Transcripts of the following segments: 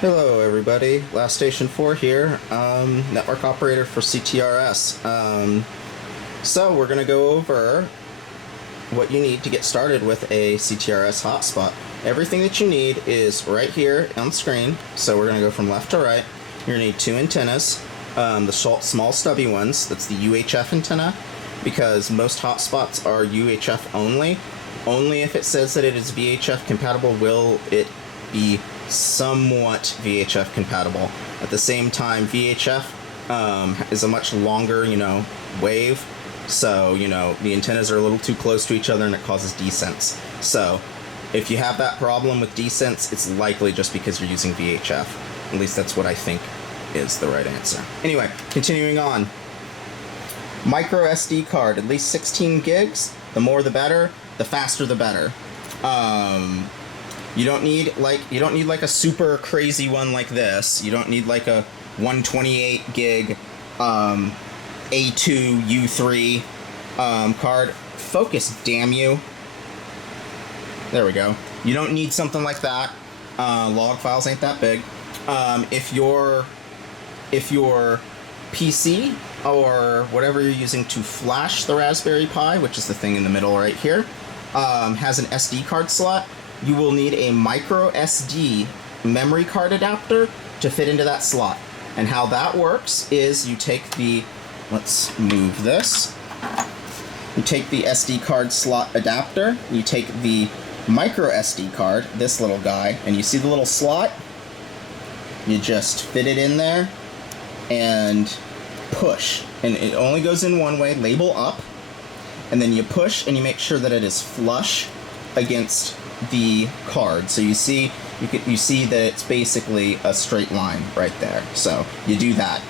Hello everybody, Last Station 4 here, network operator for CTRS. So we're going to go over what you need to get started with a CTRS hotspot. Everything that you need is right here on screen, so we're going to go from left to right. You're going to need two antennas, the small stubby ones, that's the UHF antenna, because most hotspots are UHF only. Only if it says that it is VHF compatible will it be somewhat VHF compatible. At the same time, VHF is a much longer, wave, so, the antennas are a little too close to each other and it causes descents. So, if you have that problem with descents, it's likely just because you're using VHF. At least that's what I think is the right answer. Anyway, continuing on. Micro SD card, at least 16 gigs. The more the better, the faster the better. You don't need like a super crazy one like this. You don't need like a 128 gig A2 U3 card. Focus, damn you. There we go. You don't need something like that. Log files ain't that big. If your PC or whatever you're using to flash the Raspberry Pi, which is the thing in the middle right here, has an SD card slot, you will need a micro SD memory card adapter to fit into that slot. And how that works is you take the, let's move this, you take the SD card slot adapter, you take the micro SD card, this little guy, and you see the little slot? You just fit it in there and push. And it only goes in one way, label up, and then you push and you make sure that it is flush against the card. So you see that it's basically a straight line right there. So you do that.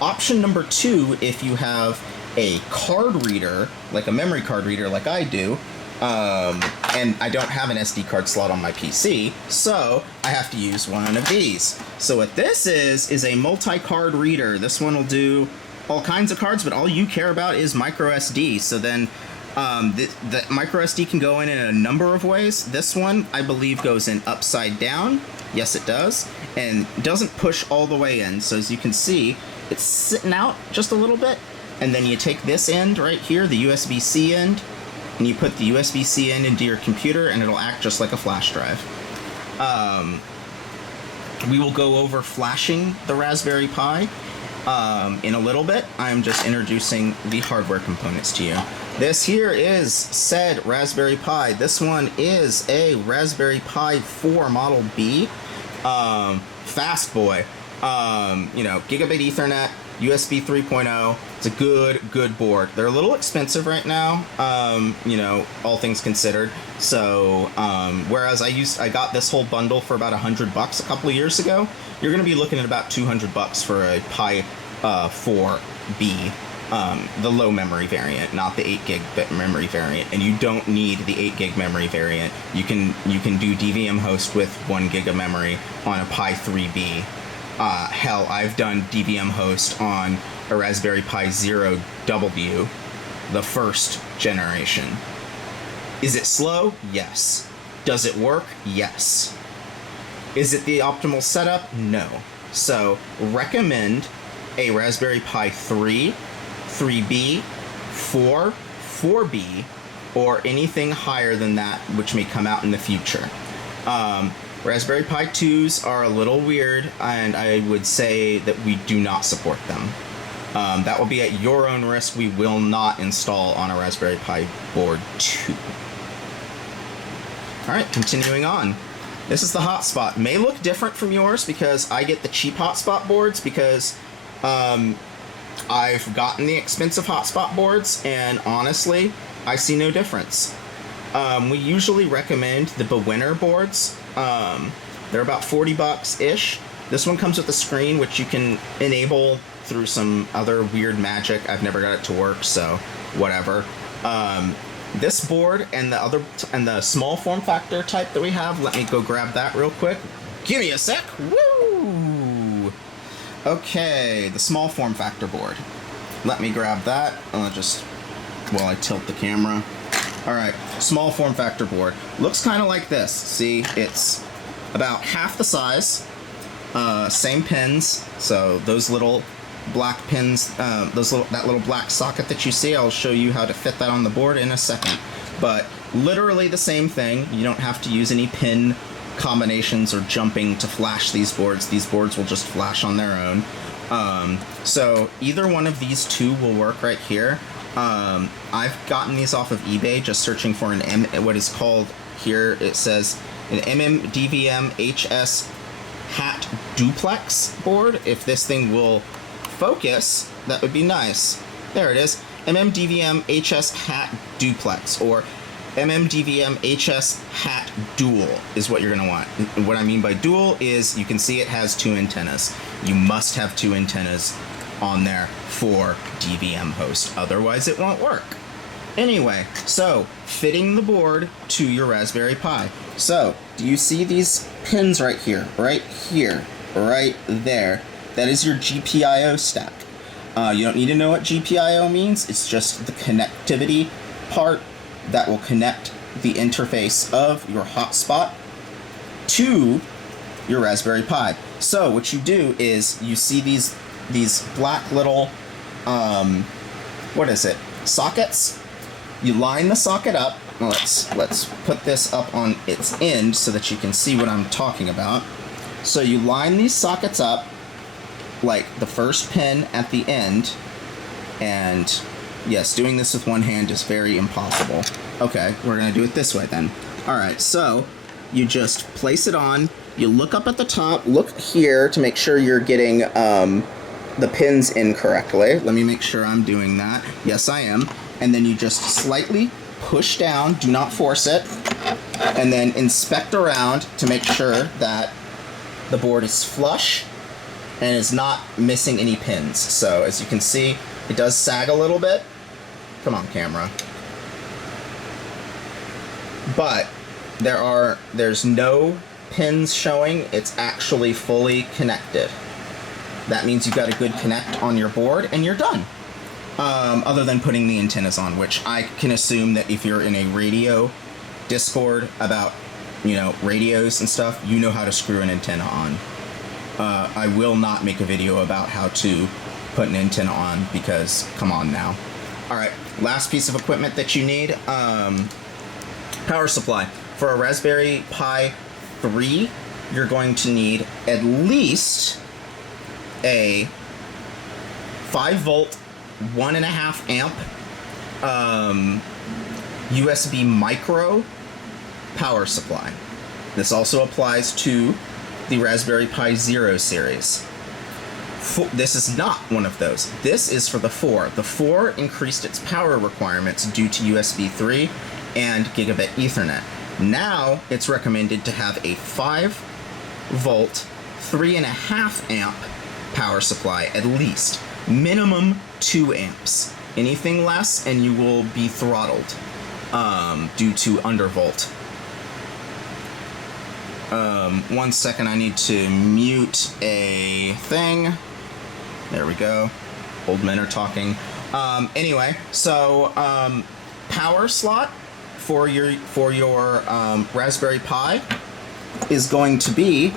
Option number 2, if you have a card reader, like a memory card reader like I do, and I don't have an SD card slot on my PC, so I have to use one of these. So what this is a multi-card reader. This one will do all kinds of cards, but all you care about is micro SD. So then the micro SD can go in a number of ways. This one, I believe, goes in upside down. Yes, it does. And doesn't push all the way in. So as you can see, it's sitting out just a little bit. And then you take this end right here, the USB-C end, and you put the USB-C end into your computer, and it'll act just like a flash drive. We will go over flashing the Raspberry Pi in a little bit. I'm just introducing the hardware components to you. This here is said Raspberry Pi. This one is a Raspberry Pi 4 Model B. Fast boy. Gigabit Ethernet, USB 3.0. It's a good board. They're a little expensive right now, all things considered. So, whereas I got this whole bundle for about $100 a couple of years ago, you're going to be looking at about $200 for a Pi 4B. The low memory variant, not the 8 gig memory variant, and you don't need the 8 gig memory variant. You can do DVMhost with 1 gig of memory on a Pi 3B. Hell, I've done DVMhost on a Raspberry Pi Zero W, the first generation. Is it slow? Yes. Does it work? Yes. Is it the optimal setup? No. So, recommend a Raspberry Pi 3, 3B, 4, 4B, or anything higher than that which may come out in the future. Raspberry Pi 2s are a little weird, and I would say that we do not support them. That will be at your own risk. We will not install on a Raspberry Pi board 2. Alright, continuing on. This is the hotspot. May look different from yours because I get the cheap hotspot boards because I've gotten the expensive hotspot boards, and honestly, I see no difference. We usually recommend the Bewinner boards. They're about $40-ish. This one comes with a screen which you can enable through some other weird magic. I've never got it to work, so whatever. This board and the small form factor type that we have, let me go grab that real quick. Give me a sec. Woo! Okay, the small form factor board. Let me grab that. While I tilt the camera. Alright, small form factor board. Looks kind of like this. See, it's about half the size, same pins. So those little black pins, that little black socket that you see, I'll show you how to fit that on the board in a second. But literally the same thing. You don't have to use any pin combinations or jumping to flash these boards. These boards will just flash on their own. So either one of these two will work right here. I've gotten these off of eBay just searching for what is called here, it says an DVMHS hat duplex board. If this thing will focus, that would be nice. There it is. DVMHS hat duplex, or DVMHS hat dual is what you're going to want. What I mean by dual is you can see it has two antennas. You must have two antennas on there for DVMhost, otherwise it won't work. Anyway, so fitting the board to your Raspberry Pi. So, do you see these pins right here, right there? That is your GPIO stack. You don't need to know what GPIO means. It's just the connectivity part that will connect the interface of your hotspot to your Raspberry Pi. So what you do is you see these black little sockets. You line the socket up. Let's put this up on its end so that you can see what I'm talking about. So you line these sockets up like the first pin at the end, and yes, doing this with one hand is very impossible. Okay, we're gonna do it this way then. Alright, so you just place it on, you look up at the top, look here to make sure you're getting the pins in correctly. Let me make sure I'm doing that. Yes, I am. And then you just slightly push down, do not force it, and then inspect around to make sure that the board is flush and is not missing any pins. So as you can see, it does sag a little bit. Come on, camera. But there's no pins showing. It's actually fully connected. That means you've got a good connect on your board and you're done. Other than putting the antennas on, which I can assume that if you're in a radio Discord about, radios and stuff, you know how to screw an antenna on. I will not make a video about how to put an antenna on because, come on now. Alright, last piece of equipment that you need, power supply. For a Raspberry Pi 3, you're going to need at least a 5-volt, 1.5 amp USB micro power supply. This also applies to the Raspberry Pi Zero series. This is not one of those. This is for the 4. The 4 increased its power requirements due to USB 3 and gigabit Ethernet. Now it's recommended to have a 5-volt, 3.5 amp power supply at least. Minimum 2 amps. Anything less and you will be throttled due to undervolt. 1 second, I need to mute a thing. There we go. Old men are talking. Anyway, so power slot for your Raspberry Pi is going to be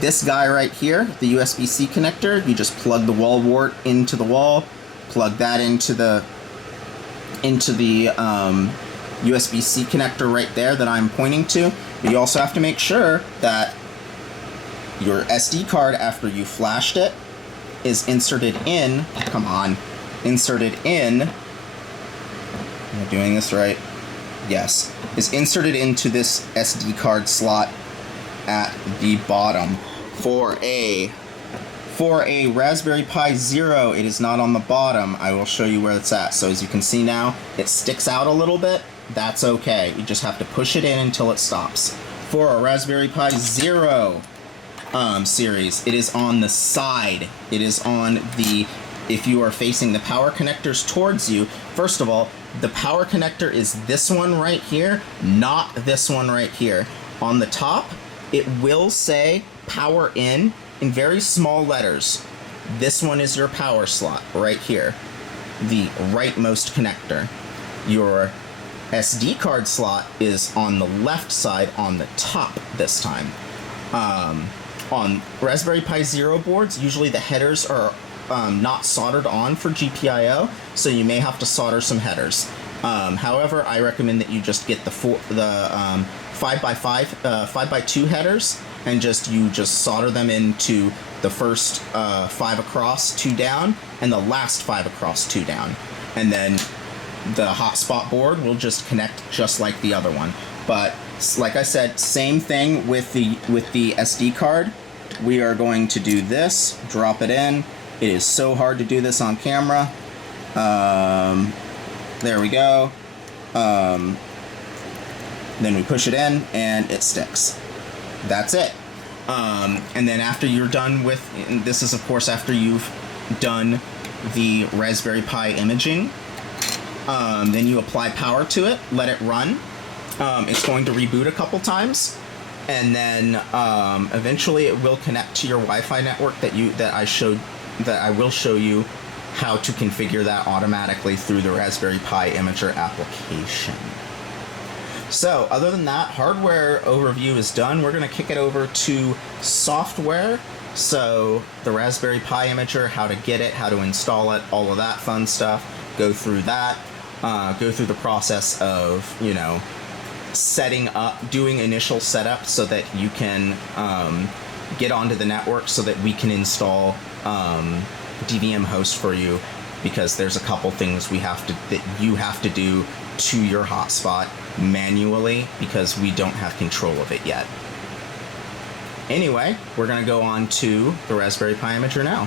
this guy right here, the USB-C connector. You just plug the wall wart into the wall, plug that into the USB-C connector right there that I'm pointing to. But you also have to make sure that your SD card, after you flashed it, is inserted in. Come on, inserted in. Am I doing this right? Yes, is inserted into this SD card slot at the bottom. For a Raspberry Pi Zero, it is not on the bottom. I will show you where it's at. So as you can see now, it sticks out a little bit. That's okay. You just have to push it in until it stops. For a Raspberry Pi Zero series, it is on the side. It is on the, if you are facing the power connectors towards you, first of all, the power connector is this one right here, not this one right here. On the top, it will say power in very small letters. This one is your power slot right here, the rightmost connector. Your SD card slot is on the left side on the top this time. On Raspberry Pi Zero boards, usually the headers are not soldered on for GPIO, so you may have to solder some headers. However, I recommend that you just get the 5x2 headers, and just solder them into the first 5 across, 2 down, and the last 5 across, 2 down, and then the hotspot board will just connect just like the other one. But like I said, same thing with the SD card. We are going to do this, drop it in. It is so hard to do this on camera. There we go. Then we push it in and it sticks. That's it. And then after you're done with, this is of course after you've done the Raspberry Pi imaging, then you apply power to it, let it run. It's going to reboot a couple times, and then eventually it will connect to your Wi-Fi network that I will show you how to configure that automatically through the Raspberry Pi Imager application. So other than that, hardware overview is done. We're going to kick it over to software. So the Raspberry Pi Imager, how to get it, how to install it, all of that fun stuff. Go through that. Go through the process of, setting up, doing initial setup so that you can get onto the network so that we can install DVMhost for you, because there's a couple things that you have to do to your hotspot manually because we don't have control of it yet. Anyway, we're going to go on to the Raspberry Pi Imager now.